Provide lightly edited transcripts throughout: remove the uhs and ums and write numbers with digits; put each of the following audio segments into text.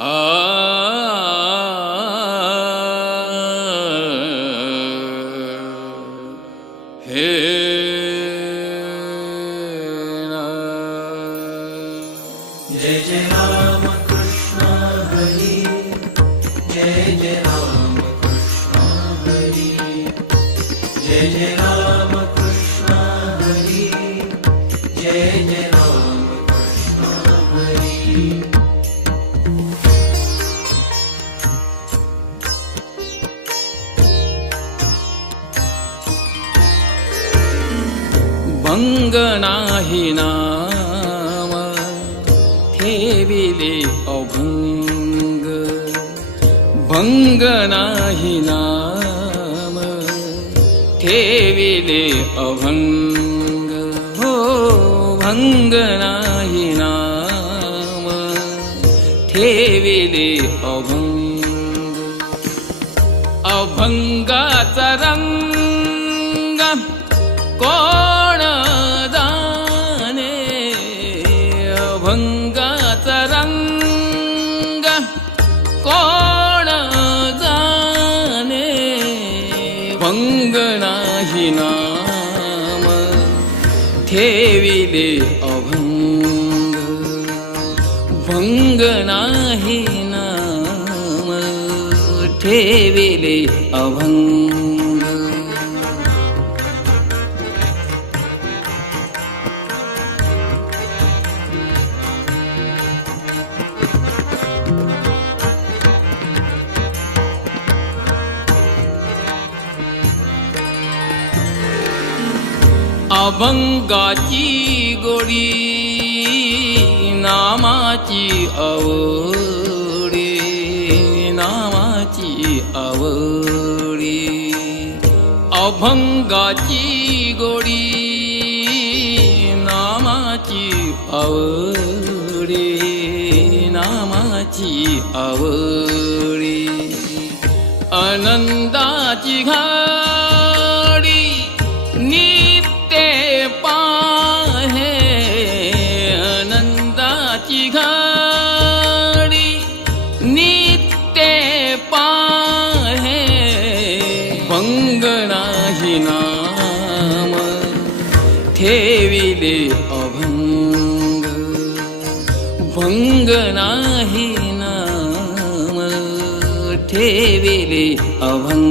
आ हे जय जय राम कृष्ण हरी, जय जय राम कृष्ण हरी, जय जय राम कृष्ण हरी, जय जय राम कृष्ण हरी। भंग नाही नाम ठेविले अभंग, भंग नाही नाम ठेविले अभंग, हो भंग नाही नाम ठेविले अभंग, अभंगाचा रंग कोण जाणे, अभंगाचा रंग कोण जाणे, भंग नाही नाम ठेविले अभंग, भंग नाही नाम ठेविले अभंग। अभंगाची गोडी नामाची आवडी, नामाची आवडी, अभंगाची गोडी नामाची आवडी, नामाची आवडी, आनंदाची घाडी नित्य पाहे, आनंदाची घाडी नित्य पाहे, भंग नाही नाम ठेविले अभंग, भंग नाही नाम ठेविले अभंग।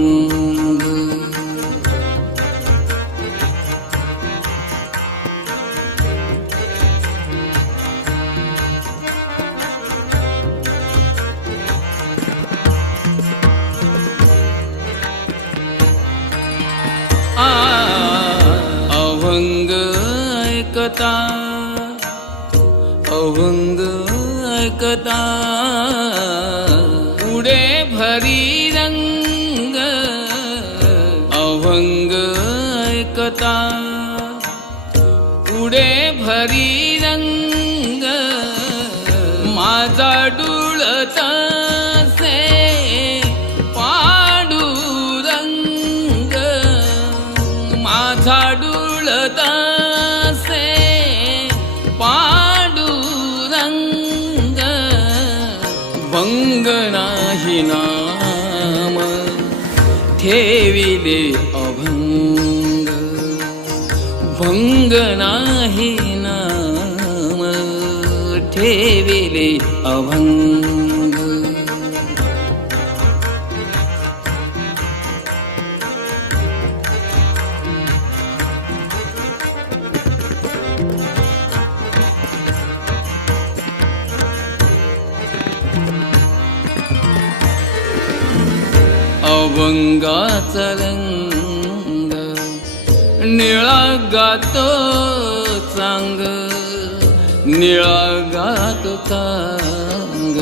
अभंग ऐकता, अभंग ऐकता उडे भरी रंग, अभंग ऐकता उडे भरी रंग, माझा डुळता से पांडुरंग, माझा डुळता से पांडुरंग, भंग नाही नाम ठेविले अभंग, भंग नाही नाम ठेविले अभंग। अभंगाचा रंग निळा गातो चांग, निळा गातो चांग,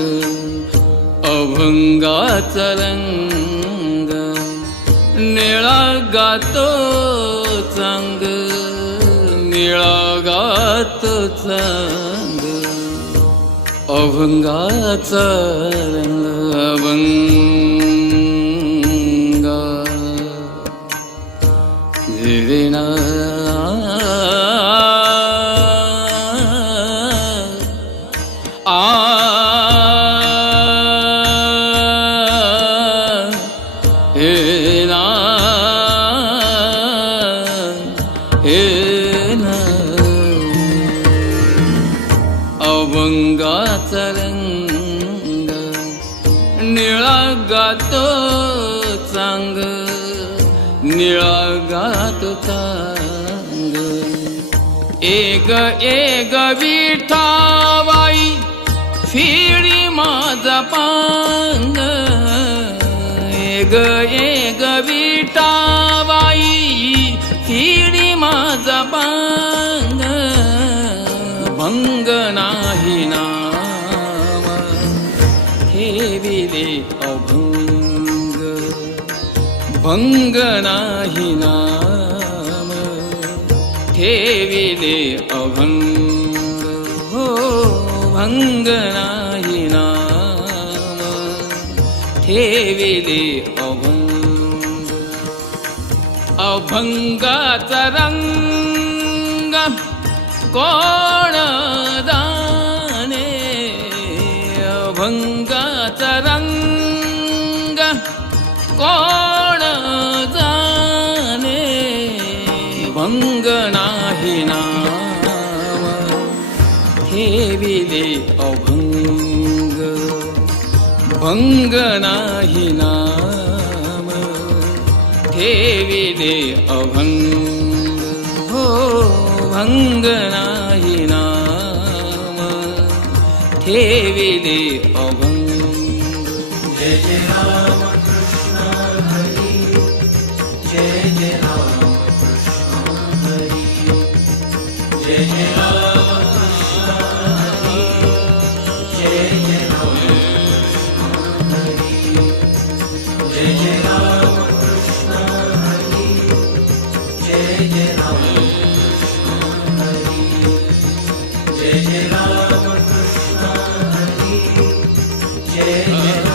अभंगाचा रंग निळा गातो चांग, निळा गातो चांग, अभंगाचा रंग, अभंगा झिरना आ निळा गातो चांग निळा गातो चांग एग एग विठाबाई फिरी माझा पांग एग एग विठाबाई फिरी माझा पांग भंग नाही नाम ठेविले अभंग भंग नाही नाम ठेविले अभंग हो भंग नाही नाम ठेविले अभंग अभंगाचा रंग कोण दाने अभंगाचा रंग कोण जाणे भंग नाही नाम ठेविले अभंग भंग नाही नाम ठेविले अभंग हो भंग नाही नाम ठेविले अभंग जय जय राम कृष्ण हरी जय जय राम कृष्ण हरी जय जय राम कृष्ण हरी जय जय राम कृष्ण हरी जय जय राम कृष्ण हरी जय जय राम कृष्ण हरी जय जय राम कृष्ण हरी जय जय